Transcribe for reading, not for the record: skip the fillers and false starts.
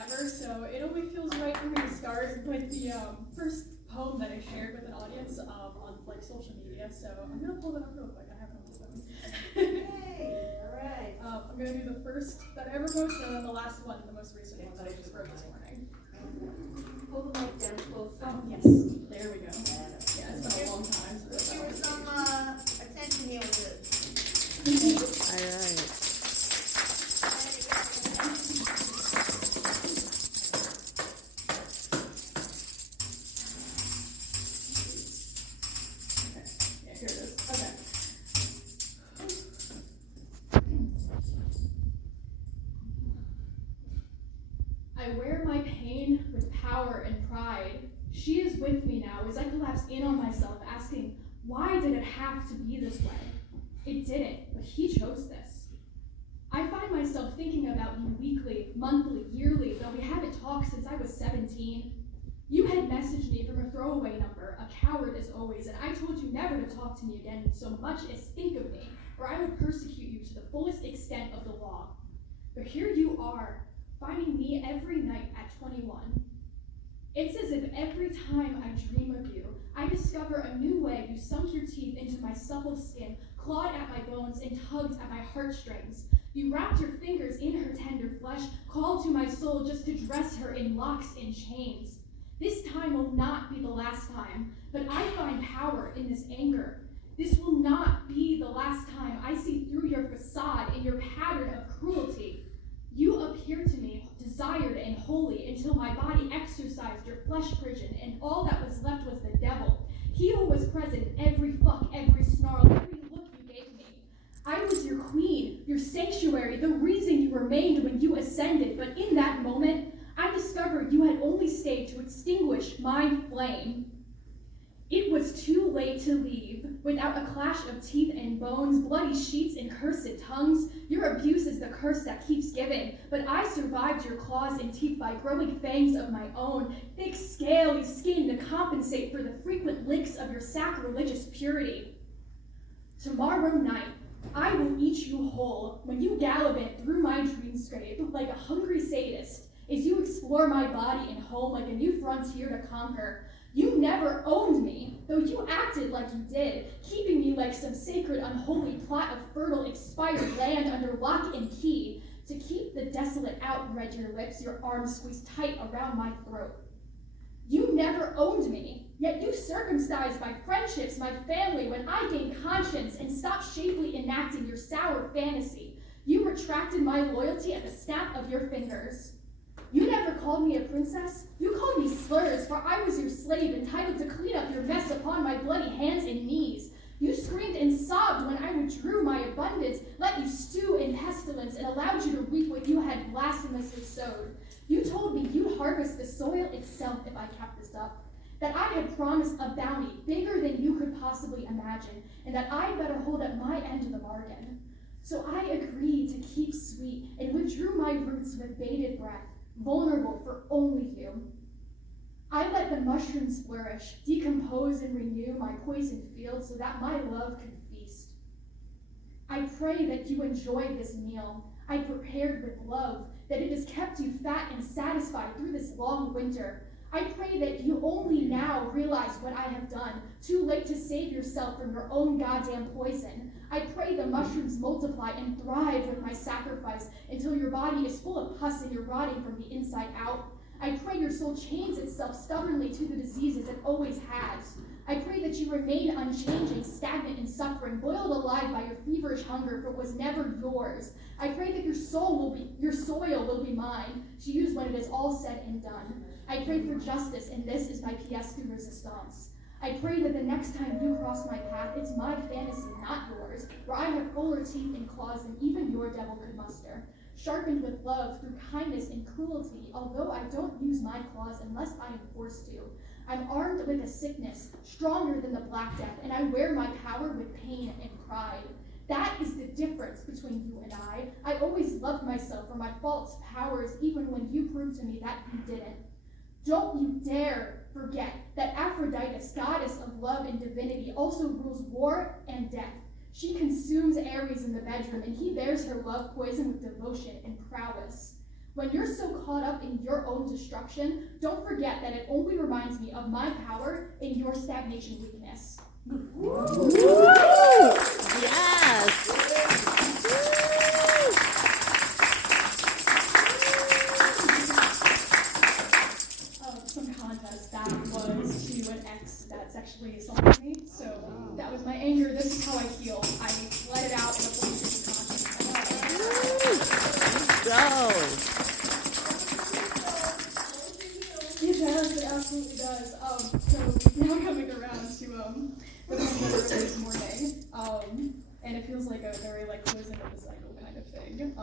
Ever, so it only feels right for me to start with the first poem that I shared with an audience on like social media. So I'm gonna pull it up real quick. I have it on my phone. Yay! All right. I'm gonna do the first that I ever wrote, and then the last one, the most recent one that I just wrote this morning. Pull the mic down close. Oh yes, there we go. Yeah, it's been a long time. So Give her some attention here with this. All right. Yeah, here it is. Okay. I wear my pain with power and pride. She is with me now as I collapse in on myself, asking, why did it have to be this way? It didn't, but he chose this. I find myself thinking about you weekly, monthly, yearly, though we haven't talked since I was 17. You had messaged me from a throwaway number, a coward as always, and I told you never to talk to me again so much as think of me, or I would persecute you to the fullest extent of the law. But here you are, finding me every night at 21. It's as if every time I dream of you, I discover a new way you sunk your teeth into my supple skin, clawed at my bones, and tugged at my heartstrings. You wrapped your fingers in her tender flesh, called to my soul just to dress her in locks and chains. This time will not be the last time, but I find power in this anger. This will not be the last time I see through your facade and your pattern of cruelty. You appeared to me desired and holy until my body exercised your flesh prison, and all that was left was the devil. He who was present in every fuck, every snarl, every look you gave me. I was your queen, your sanctuary, the reason you remained when you ascended, but in that moment, I discovered you had only stayed to extinguish my flame. It was too late to leave. Without a clash of teeth and bones, bloody sheets and cursed tongues, your abuse is the curse that keeps giving. But I survived your claws and teeth by growing fangs of my own, thick scaly skin to compensate for the frequent licks of your sacrilegious purity. Tomorrow night, I will eat you whole when you gallivant through my dreamscape like a hungry sadist, as you explore my body and home like a new frontier to conquer. You never owned me, though you acted like you did, keeping me like some sacred unholy plot of fertile expired land under lock and key. To keep the desolate out, read your lips, your arms squeezed tight around my throat. You never owned me, yet you circumcised my friendships, my family, when I gained conscience and stopped shapely enacting your sour fantasy. You retracted my loyalty at the snap of your fingers. You never called me a princess. You called me slurs, for I was your slave, entitled to clean up your mess upon my bloody hands and knees. You screamed and sobbed when I withdrew my abundance, let you stew in pestilence, and allowed you to reap what you had blasphemously sowed. You told me you'd harvest the soil itself if I kept this up, that I had promised a bounty bigger than you could possibly imagine, and that I'd better hold up my end of the bargain. So I agreed to keep sweet and withdrew my roots with bated breath, vulnerable for only you. I let the mushrooms flourish, decompose and renew my poisoned fields so that my love could feast. I pray that you enjoyed this meal I prepared with love, that it has kept you fat and satisfied through this long winter. I pray that you only now realize what I have done, too late to save yourself from your own goddamn poison. I pray the mushrooms multiply and thrive with my sacrifice until your body is full of pus and you're rotting from the inside out. I pray your soul chains itself stubbornly to the diseases it always has. I pray that you remain unchanging, stagnant in suffering, boiled alive by your feverish hunger, for it was never yours. I pray that your soil will be mine, to use when it is all said and done. I pray for justice, and this is my pièce de resistance. I pray that the next time you cross my path, it's my fantasy, not yours, where I have fuller teeth and claws than even your devil could muster, sharpened with love through kindness and cruelty, although I don't use my claws unless I am forced to. I'm armed with a sickness, stronger than the Black Death, and I wear my power with pain and pride. That is the difference between you and I. I always loved myself for my false powers, even when you proved to me that you didn't. Don't you dare forget that Aphrodite, goddess of love and divinity, also rules war and death. She consumes Ares in the bedroom, and he bears her love poison with devotion and prowess. When you're so caught up in your own destruction, don't forget that it only reminds me of my power in your stagnation weakness. Woo! Yes! Some contest that was to an ex that sexually assaulted me. So that was my anger. This is how I heal. I let it out in a voice of conscience. Go! It does. It absolutely does. So now coming around to the poem that I wrote this morning. And it feels like a very closing of the cycle kind of thing.